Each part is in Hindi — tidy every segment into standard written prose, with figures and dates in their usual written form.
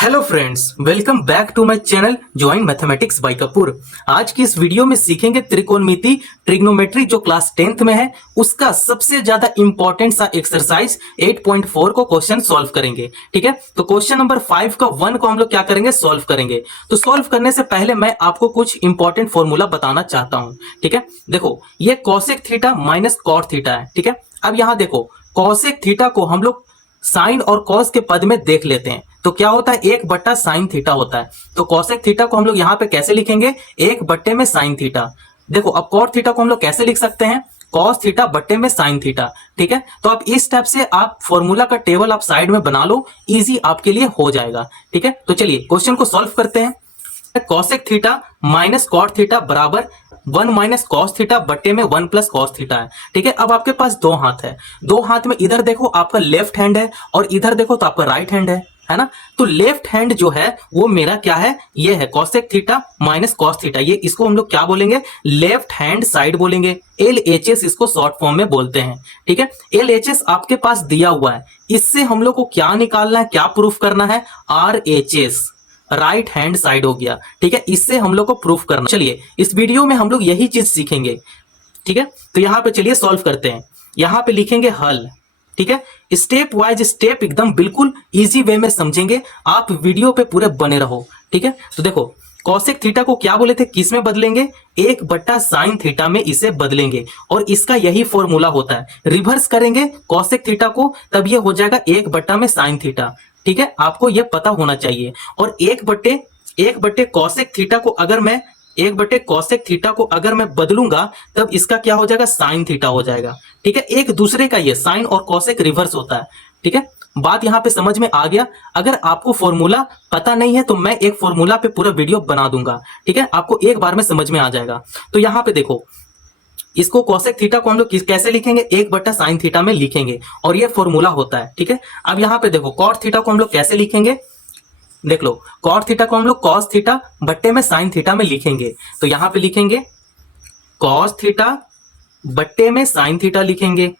Hello friends, welcome back to my channel join mathematics by Kapoor. आज की इस वीडियो में सीखेंगे त्रिकोणमिति ट्रिग्नोमेट्री जो क्लास 10th में है उसका सबसे ज्यादा इंपॉर्टेंट सा एक्सरसाइज 8.4 को क्वेश्चन सॉल्व करेंगे। ठीक है, तो क्वेश्चन नंबर 5 का 1 को हम लोग क्या करेंगे, सॉल्व करेंगे। तो सॉल्व करने से पहले मैं आपको कुछ इंपॉर्टेंट फॉर्मूला बताना चाहता हूं। ठीक है, देखो ये cosec theta minus cot theta है। ठीक है, अब यहां देखो कॉसेक थीटा को हम लोग साइन और कॉस के पद में देख लेते हैं तो क्या होता है, 1/sin थीटा होता है। तो कॉसेक थीटा को हम लोग यहाँ पे कैसे लिखेंगे, 1 में साइन थीटा। देखो अब कॉट थीटा को हम लोग कैसे लिख सकते हैं, कॉस थीटा बट्टे में साइन थीटा। ठीक है, तो आप इस स्टेप से आप फॉर्मूला का टेबल आप साइड में बना लो, इजी आपके लिए हो जाएगा। ठीक है, तो चलिए क्वेश्चन को सॉल्व करते हैं। Cosec theta minus cot theta बराबर 1 माइनस कॉस थीटा बट्टे में 1 प्लस कॉस थीटा है। ठीक है, अब आपके पास दो हाथ है, दो हाथ में इधर देखो आपका लेफ्ट हैंड है और इधर देखो तो आपका राइट हैंड है ना। तो लेफ्ट हैंड जो है वो मेरा क्या है, ये है cosec theta minus cos theta. ये इसको हम लोग क्या बोलेंगे, लेफ्ट हैंड साइड बोलेंगे। LHS इसको शॉर्ट फॉर्म में बोलते हैं। ठीक है, LHS आपके पास दिया हुआ है, इससे हम लोग को क्या निकालना है, क्या प्रूफ करना है, RHS राइट हैंड साइड हो गया। ठीक है, इससे हम लोग को प्रूफ करना। चलिए इस वीडियो में हम लोग यही चीज सीखेंगे। ठीक है, तो यहां पे चलिए सॉल्व करते हैं। यहां पे लिखेंगे हल। ठीक है, स्टेप वाइज स्टेप एकदम बिल्कुल इजी वे में समझेंगे, आप वीडियो पे पूरे बने रहो। ठीक है, तो देखो कॉसेक थीटा को क्या बोले थे, किस में बदलेंगे, 1/sin थीटा में इसे बदलेंगे और इसका यही फॉर्मूला होता है। रिवर्स करेंगे कॉसेक थीटा को तब ये हो जाएगा 1/sin थीटा। ठीक है, आपको यह पता होना चाहिए। और 1/1 कॉसेक थीटा को अगर मैं 1/कॉसेक थीटा को अगर मैं बदलूंगा तब इसका क्या हो जाएगा, साइन थीटा हो जाएगा। ठीक है, एक दूसरे का ये साइन और कॉसेक रिवर्स होता है। ठीक है, बात यहां पे समझ में आ गया। अगर आपको फॉर्मूला पता नहीं है तो मैं एक फॉर्मूला पे पूरा वीडियो बना दूंगा। ठीक है, आपको एक बार में समझ में आ जाएगा। तो यहां पे देखो इसको कॉसेक थीटा को हम लोग कैसे लिखेंगे, 1/sin थीटा में लिखेंगे और ये फॉर्मूला होता है। ठीक है, अब यहां पे देखो कॉट थीटा को हम लोग कैसे लिखेंगे, देख लो कॉट थीटा को हम लोग कॉस थीटा बट्टे में साइन थीटा में लिखेंगे। तो यहां पे लिखेंगे कॉस थीटा बट्टे में साइन थीटा लिखेंगे,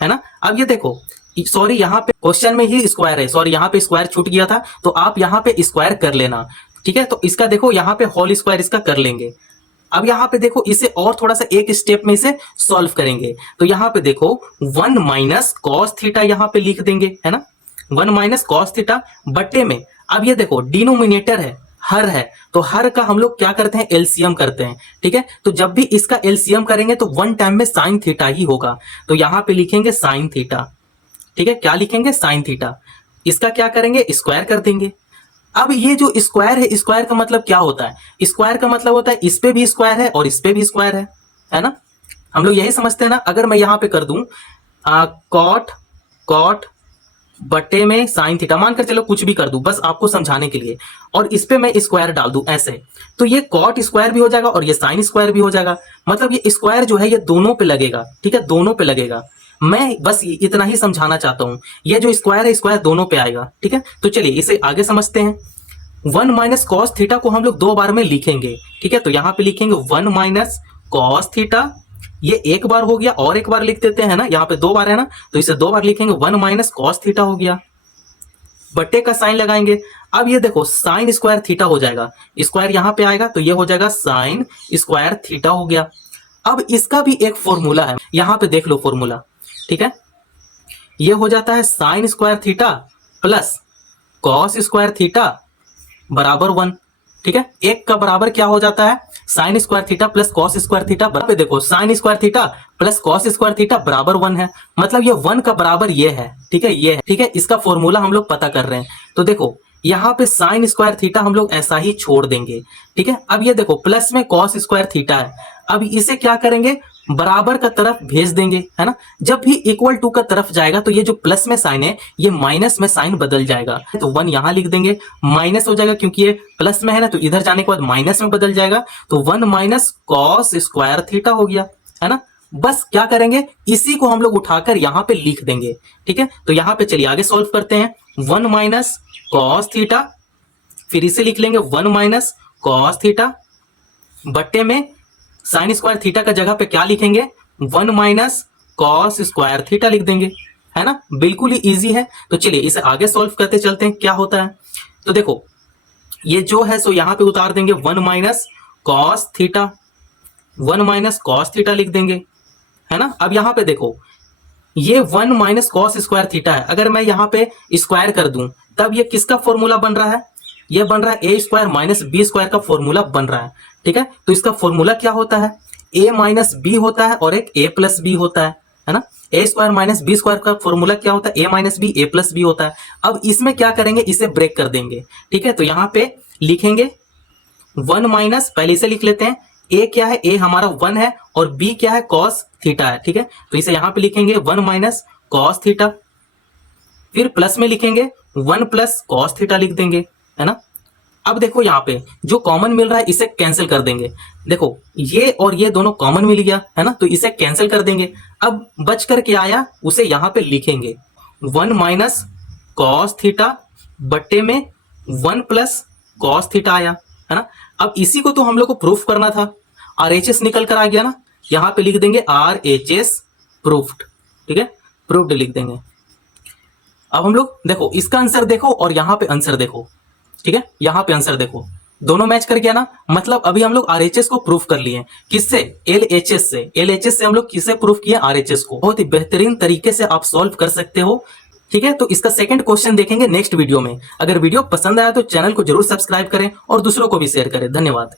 है ना। अब ये देखो सॉरी यहाँ पे क्वेश्चन में ही स्क्वायर है, सॉरी यहाँ पे स्क्वायर छूट गया था तो आप यहाँ पे स्क्वायर कर लेना। ठीक है, तो इसका देखो यहाँ पे होल स्क्वायर इसका कर लेंगे। अब यहाँ पे देखो इसे और थोड़ा सा एक स्टेप में इसे सॉल्व करेंगे। तो यहाँ पे देखो 1 माइनस कॉस थीटा यहाँ पे लिख देंगे, है ना, 1 माइनस कॉस थीटा बट्टे में। अब ये देखो डिनोमिनेटर है, हर है, तो हर का हम लोग क्या करते हैं, एलसीएम करते हैं। ठीक है, तो जब भी इसका एलसीएम करेंगे तो 1 टाइम में साइन थीटा ही होगा। तो यहाँ पे लिखेंगे साइन थीटा। ठीक है, क्या लिखेंगे, साइन थीटा। इसका क्या करेंगे, स्क्वायर कर देंगे। अब ये जो स्क्वायर है, स्क्वायर का मतलब क्या होता है, स्क्वायर का मतलब होता है इस पे भी स्क्वायर है और इस पे भी स्क्वायर है ना। हम लोग यही समझते हैं ना। अगर मैं यहां पे कर दूं कॉट बट्टे में साइन थीटा, मानकर चलो कुछ भी कर दूं बस आपको समझाने के लिए, और इस पे मैं स्क्वायर डाल दूं ऐसे, तो ये कॉट स्क्वायर भी हो जाएगा और ये साइन स्क्वायर भी हो जाएगा। मतलब ये स्क्वायर जो है ये दोनों पे लगेगा। ठीक है, दोनों पे लगेगा। मैं बस इतना ही समझाना चाहता हूं, ये जो स्क्वायर है स्क्वायर दोनों पे आएगा। ठीक है, तो चलिए इसे आगे समझते हैं। 1 माइनस कॉस थीटा को हम लोग दो बार में लिखेंगे। ठीक है, तो यहां पे लिखेंगे 1 माइनस कॉस थीटा, ये एक बार हो गया और एक बार लिख देते हैं ना, यहाँ पे दो बार है ना, तो इसे दो बार लिखेंगे, 1 माइनस कॉस थीटा हो गया, बट्टे का साइन लगाएंगे। अब ये देखो साइन स्क्वायर थीटा हो जाएगा, स्क्वायर यहां पे आएगा तो ये हो जाएगा साइन स्क्वायर थीटा हो गया। अब इसका भी एक फॉर्मूला है, यहां पे देख लो फॉर्मूला। ठीक है, ये हो जाता है sine square theta plus cos square theta बराबर 1। ठीक है, एक का बराबर क्या हो जाता है, sine square theta plus cos square theta बराबर, देखो sine square theta plus cos square theta बराबर 1 है, मतलब ये 1 का बराबर ये है। ठीक है, ये है। ठीक है, इसका फॉर्मूला हम लोग पता कर रहे हैं। तो देखो यहाँ पे साइन स्क्वायर थीटा हम लोग ऐसा ही छोड़ देंगे। ठीक है, अब ये देखो प्लस में कॉस स्क्वायर थीटा है, अब इसे क्या करेंगे, बराबर का तरफ भेज देंगे, है ना। जब भी इक्वल टू का तरफ जाएगा तो ये जो प्लस में साइन है ये माइनस में साइन बदल जाएगा। तो 1 यहां लिख देंगे, माइनस हो जाएगा क्योंकि ये प्लस में है ना, तो इधर जाने के बाद माइनस में बदल जाएगा। तो 1 माइनस कॉस स्क्वायर थीटा हो गया, है ना। बस क्या करेंगे, इसी को हम लोग उठाकर यहां पे लिख देंगे। ठीक है, तो यहां पे चलिए आगे सॉल्व करते हैं। 1 माइनस कॉस थीटा, फिर इसे लिख लेंगे 1 माइनस कॉस थीटा बट्टे में साइन स्क्वायर थीटा का जगह पे क्या लिखेंगे, 1 माइनस कॉस स्क्वायर थीटा लिख देंगे, है ना। बिल्कुल ही इजी है। तो चलिए इसे आगे सॉल्व करते चलते हैं क्या होता है। तो देखो ये जो है सो यहाँ पे उतार देंगे 1 minus cos theta, 1 minus cos theta लिख देंगे, है ना। अब यहाँ पे देखो ये 1 माइनस कॉस स्क्वायर थीटा है, अगर मैं यहाँ पे स्क्वायर कर दूं तब ये किसका फॉर्मूला बन रहा है, ये बन रहा है ए स्क्वायर माइनस बी स्क्वायर का फॉर्मूला बन रहा है, ठीक है। तो इसका फॉर्मूला क्या होता है, ए माइनस बी होता है और एक ए प्लस बी होता है ना। ए स्क्वायर माइनस बी स्क्वायर का फॉर्मूला क्या होता है, ए माइनस बी ए प्लस बी होता है। अब इसमें क्या करेंगे, इसे ब्रेक कर देंगे, ठीक है। तो यहाँ पे लिखेंगे 1 माइनस, पहले इसे लिख लेते हैं, ए क्या है, ए हमारा 1 है और बी क्या है, कॉस थीटा है, ठीक है। तो इसे यहां पे लिखेंगे 1 माइनस कॉस थीटा, फिर प्लस में लिखेंगे 1 प्लस कॉस थीटा लिख देंगे, है ना। अब देखो यहाँ पे जो कॉमन मिल रहा है इसे कैंसिल कर देंगे, देखो ये और ये दोनों कॉमन मिल गया, है ना, तो इसे कैंसिल कर देंगे। अब बच करके आया उसे यहाँ पे लिखेंगे 1 माइनस कॉस थीटा बट्टे में 1 प्लस कॉस थीटा आया, है ना। अब इसी को तो हम लोग को प्रूफ करना था, RHS निकल कर आ गया ना, यहां पे लिख देंगे RHS प्रूफ्ड, ठीक है, प्रूफ्ड लिख देंगे। अब हम लोग देखो इसका आंसर देखो और यहां पे आंसर देखो, ठीक है, यहां पे आंसर देखो, दोनों मैच कर गया ना। मतलब अभी हम लोग RHS को प्रूफ कर लिए, किससे, LHS से हम लोग किसे प्रूफ किए, RHS को। बहुत ही बेहतरीन तरीके से आप सॉल्व कर सकते हो, ठीक है। तो इसका सेकंड क्वेश्चन देखेंगे नेक्स्ट वीडियो में। अगर वीडियो पसंद आया तो चैनल को जरूर सब्सक्राइब करें और दूसरों को भी शेयर करें। धन्यवाद।